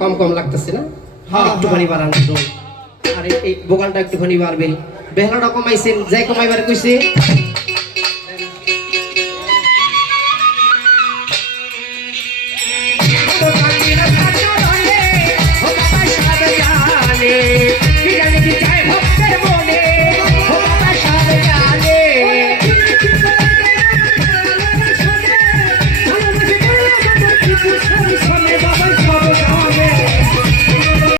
কম কম লাগতেছে না হ্যাঁ, একটুখানি বাড়ান আরে এই বোগালটা একটুখানি বাড়বেন বেহালাটা কমাইছেন যাই কমাইবার কইছে